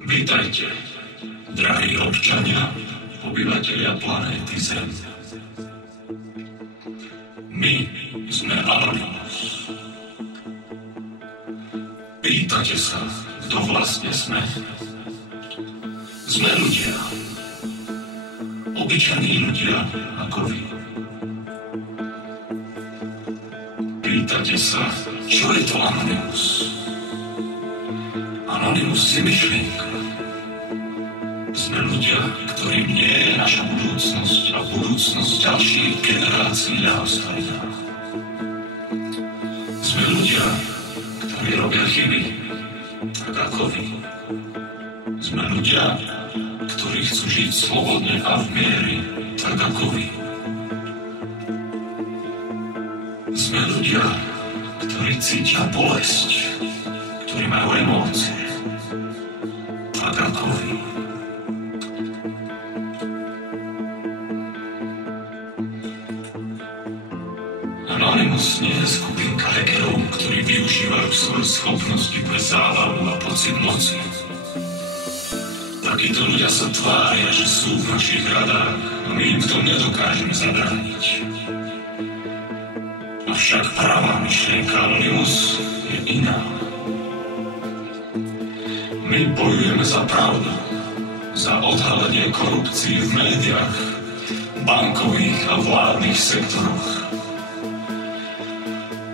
Vítajte, drahí občania, obyvatelia planéty Zem. My sme Anonymous. Pýtate sa, kto vlastne sme? Sme ľudia. Obyčajní ľudia ako vy. Pýtate sa, čo je to Anonymous? Anonymous je myšlienka. Sme ľudia, ktorým nie je naša budúcnosť a budúcnosť ďalších generácií ľahostajná. Sme ľudia, ktorí robia chyby, tak ako vy. Sme ľudia, ktorí chcú žiť slobodne a v miery, tak ako vy. Sme ľudia, ktorí cítia bolesť, ktorí majú emócie, tak ako vy. Anonymous nie je skupinka hackerov, ktorí využívajú svoje schopnosti pre zábavu a pocit moci. Takíto ľudia sa tvária, že sú v našich radách a my im v tom nedokážeme zabrániť. Avšak pravá myšlienka Anonymous je iná. My bojujeme za pravdu, za odhalenie korupcií v médiách, bankových a vládnych sektoroch.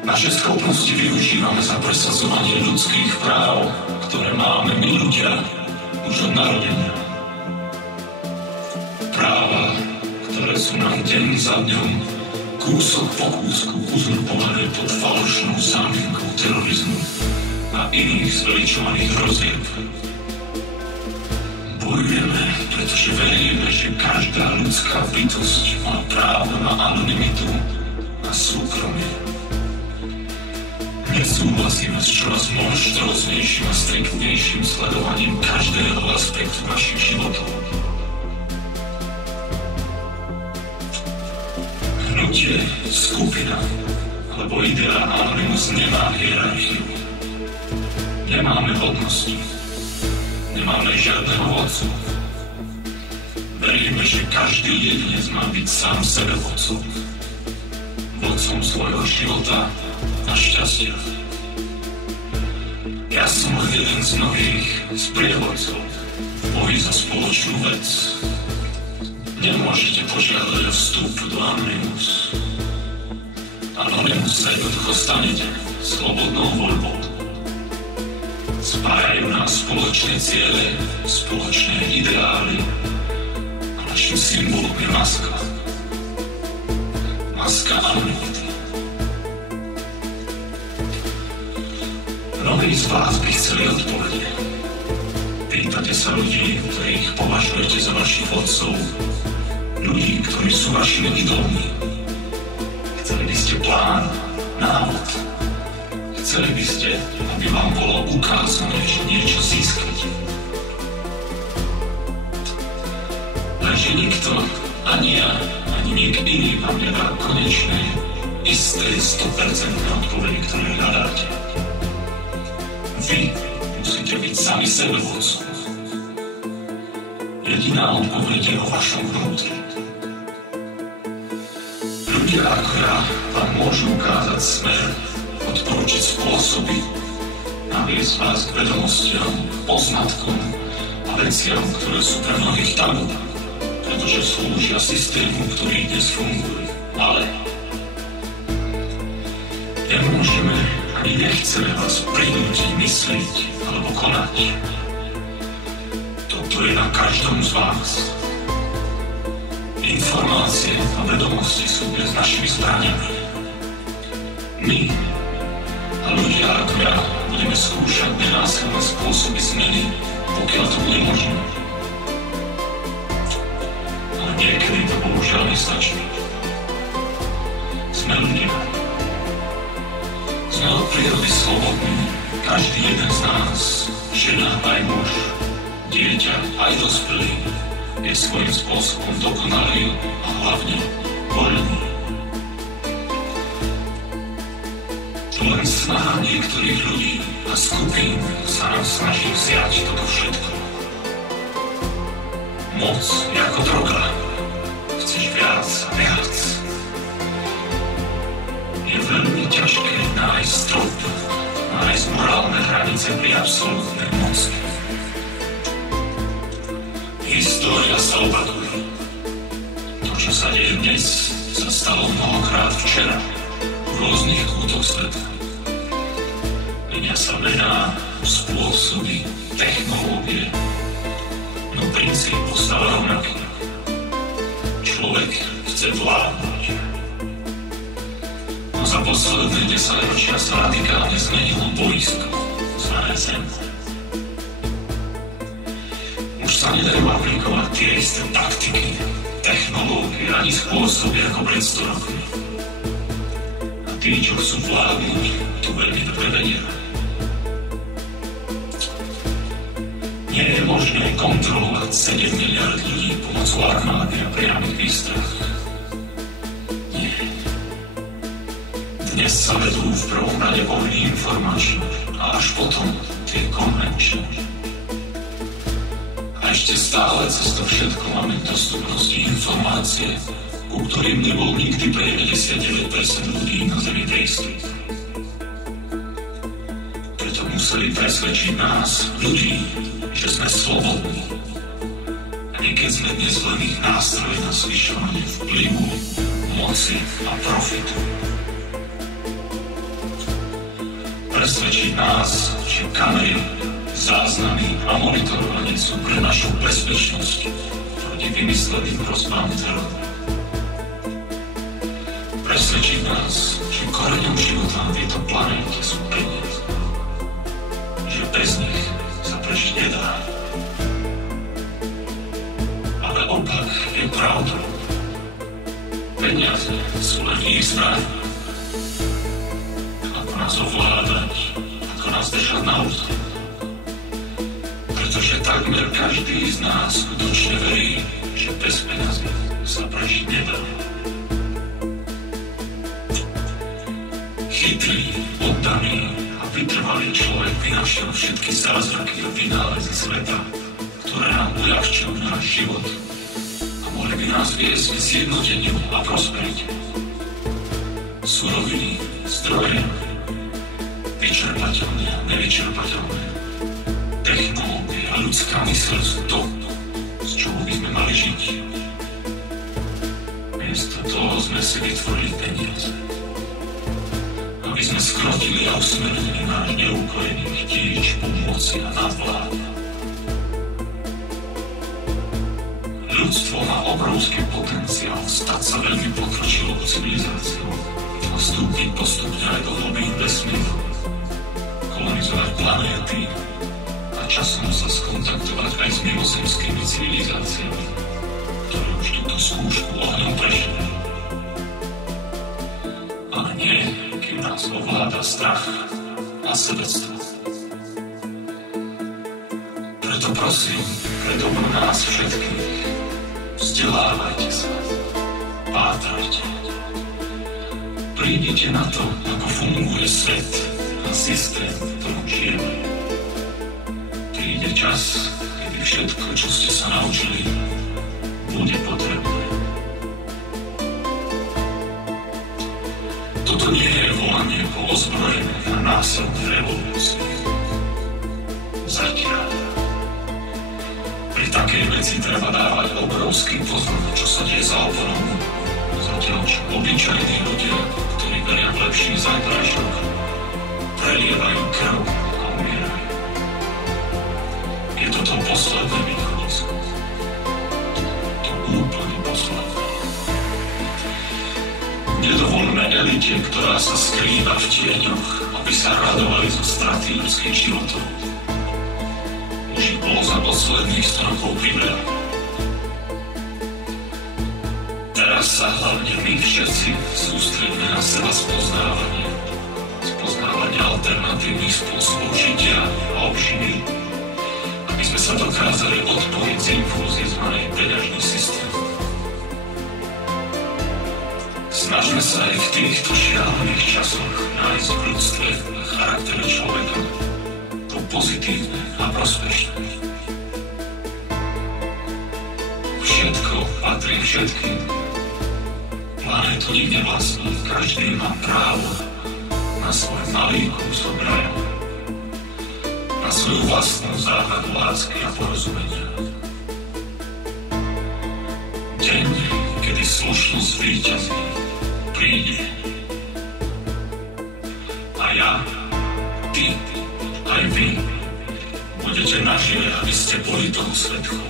Naše schopnosti využívame za presadzovanie ľudských práv, ktoré máme my ľudia už od narodenia. Práva, ktoré sú nám deň za dňom, kúsok po kúsku uzurpované pod falošnou zámienkou terorizmu a iných zveličovaných hrozieb. Bojujeme, pretože veríme, že každá ľudská bytosť má právo na anonymitu a súkromie. Nesúhlasíme s čoraz monštroznejším a striktnejším sledovaním každého aspektu našich životov. Hnutie, skupina alebo idea Anonymous nemá hierarchiu. Nemáme hodnosti. Nemáme žiadneho vodcu. Veríme, že každý jedinec má byť sám sebe vodcom. Vodcom svojho života a šťastia. Ja som len jeden z mnohých sprievodcov v boji za spoločnú vec. Nemôžete požiadať o vstup do Anonymous. Anonymous sa jednoducho stanete slobodnou voľbou. Spájajú nás spoločné ciele, spoločné ideály a našim symbolom je maska. Maska anonymity. Mnohí z vás by chceli odpovede. Pýtate sa ľudí, ktorých považujete za vašich vodcov, ľudí, ktorí sú vašimi idolmi. Chceli by ste plán, návod. Chceli by ste, aby vám bolo ukázané, že niečo získate. Lenže nikto, ani ja, ani nik iný vám nedá konečné, isté 100% odpovede, ktoré hľadáte. Vy musíte byť sami sebe vodcom. Jediná odpoveď je o vašom vnútri. Ľudia ako ja vám môžu ukázať smer, odporučiť spôsoby, naviesť vás k vedomostiam, poznatkom a veciam, ktoré sú pre mnohých tabu, pretože slúžia systému, ktorý dnes funguje. Ale nemôžeme ani nechceme vás prinútiť myslieť alebo konať. Toto je na každom z vás. Informácie a vedomosti sú dnes našimi zbraniami. My a ľudia ako ja budeme skúšať nenásilné spôsoby zmeny, pokiaľ to bude možné. Ale niekedy to bohužiaľ nestačí. Sme ľudia. Sme od prírody slobodní, každý jeden z nás, žena aj muž, dieťa aj dospelý, je svojím spôsobom dokonalý a hlavne voľný. Len snaha niektorých ľudí a skupín sa nám snaží vziať toto všetko. Moc je ako droga. Chceš viac a viac. Je veľmi ťažké nájsť strop, nájsť morálne hranice pri absolútnej moci. História sa opakuje. To, čo sa deje dnes, sa stalo mnohokrát včera v rôznych kútoch sveta. Menia sa mená, spôsoby, technológie, no princíp ostáva rovnaký. Človek chce vládnuť. No za posledné 10 ročia sa radikálne zmenilo boisko, zvané Zem. Už sa nedajú aplikovať tie isté taktiky, technológie ani spôsoby ako pred 100 rokmi. A tí, čo chcú vládnuť, to veľmi dobre vedia. Nie je možné kontrolovať 7 miliard ľudí pomocou armády a priamych výstrach. Nie. Dnes sa vedú v prvom rade vojny informačné a až potom tie konvenčné. A ešte stále cez to všetko máme k dostupnosti informácie, ku ktorým nebol nikdy pre 99% ľudí na Zemi prístup. Preto museli presvedčiť nás, ľudí, že sme slobodní. A keď sme dnes len ich nástroj na zvyšovanie vplyvu, moci a profitu. Presvedčiť nás, že kamery, záznamy a monitorovanie sú pre našu bezpečnosť proti vymysleným hrozbám teroru. Presvedčiť nás, že koreňom života na tejto planéte sú peniaze. Že bez nich sa prežiť nedá. Ale opak je pravdou. Peniaze sú len ich zbraň. Ako nás ovládať, ako nás držať na úzde. Pretože takmer každý z nás skutočne verí, že bez peniazy sa prežiť nedá. Chytrý, oddaný a vytrvalý človek vynašiel všetky zázraky a vynálezy sveta, ktoré nám uľahčujú náš život a mohli by nás viesť k zjednoteniu a prosperite. Suroviny, zdroje, vyčerpateľné a nevyčerpateľné, technológie a ľudská myseľ sú to, z čoho by sme mali žiť. Miesto toho sme si vytvorili peniaze, aby sme skrotili a usmerili náš neukojený chtíč pomoci a nadvlády. Ľudstvo má obrovský potenciál stať sa veľmi pokročilou civilizáciou a vstúpiť postupne aj do hlbín vesmíru, kolonizovať planéty a časom sa skontaktovať aj s mimozemskými civilizáciami, ktoré už túto skúšku ohňom prešli. Ale nie, kým nás ovláda strach a sebectvo. Preto prosím, pre dobro nás všetkých, vzdelávajte sa, pátrajte. Prídite na to, ako funguje svet a systém, v ktorom žijeme. Príde čas, kedy všetko, čo ste sa naučili, bude potrebné. Toto nie je volanie po ozbrojenej a násilnej revolúcii. Zatiaľ. Pri takej veci treba dávať obrovský pozor, čo sa deje za oponou. Zatiaľ, čo obyčajní ľudia, ktorí veria v lepší zajtrajšok, prelievajú krv a umierajú. Je toto posledné východisko. To úplne posledné. Nedovolme elite, ktorá sa skrýva v tieňoch, aby sa radovali zo straty ľudských životov. Už ich bolo za posledných 100 rokov priveľa. Teraz sa hlavne my všetci sústredíme na seba spoznávanie alternatívnych spôsobov žitia a obživy, aby sme sa dokázali odpojiť z infúzie zvanej peňažný systém. Snažme sa aj v týchto šialených časoch nájsť v ľudstve a charaktere človeka to pozitívne a prospešné. patrím všetkým. Planétu nik nevlastní, každý má právo na svoj malý kus obraja, na svoju vlastnú základu lásky a porozumenia. Deň, kedy slušnosť víťazí, príde. A ja, ty, aj vy budete nažili, aby ste boli toho svedkou.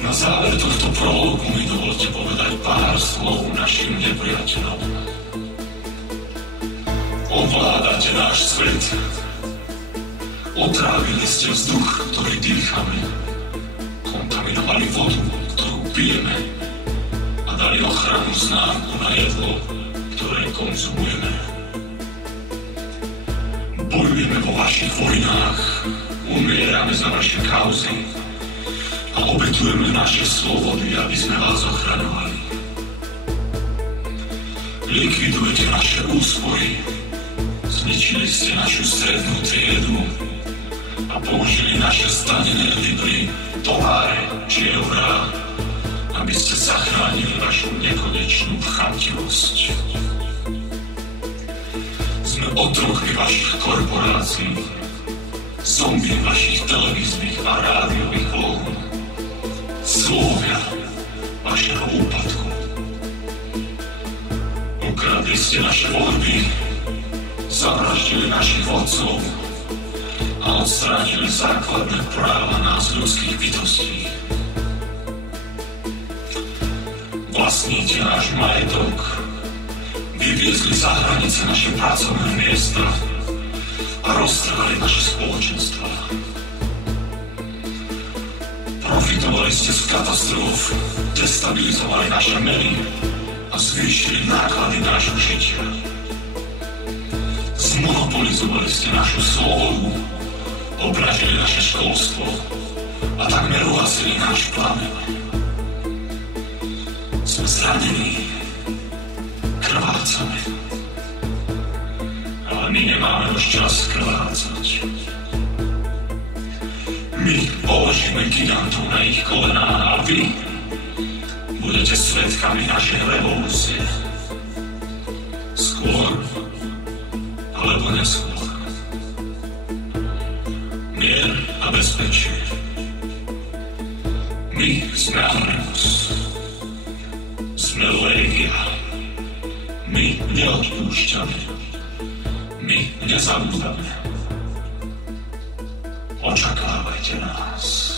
Na záver tohto prologu mi dovolte povedať pár slov našim nepriateľom. Ovládate náš svet. Otrávili ste vzduch, ktorý dýchame. Kontaminovali vodu, ktorú pijeme. A dali ochrannú známku na jedlo, ktoré konzumujeme. Bojujeme vo vašich vojnách. Umierame za vaše kauzy. A obetujeme naše slobody, aby sme vás ochraňovali. Likvidujete naše úspory. Zničili ste našu strednú triedu a použili naše zdanené libry, doláre či eurá, aby ste zachránili vašu nekonečnú chamtivosť. Sme otrokmi vašich korporácií, zombie vašich televíznych a rádiových vln, slovia vašeho úpadku. Ukradli ste naše voľby, zavraždili našich vodcov a odstránili základné práva nás ľudských bytostí. Vlastníte náš majetok, vyviezli za hranice naše pracovné miesta a roztrhali naše spoločenstva. Profitovali ste z katastrof, destabilizovali naše meny a zvýšili náklady nášho žitia. Zmonopolizovali ste našu slobodu, obražili naše školstvo a takmer uhasili náš planet. Sme zranení, krvácame, ale my nemáme už čas krvácať. My položíme gigantov na ich kolená a vy budete svedkami našej revolúcie. Skôr alebo neskôr. Mier a bezpečie. My sme Anonymous. Sme Légia. My neodpúšťame. My nezabúdame. Očakávajte nás.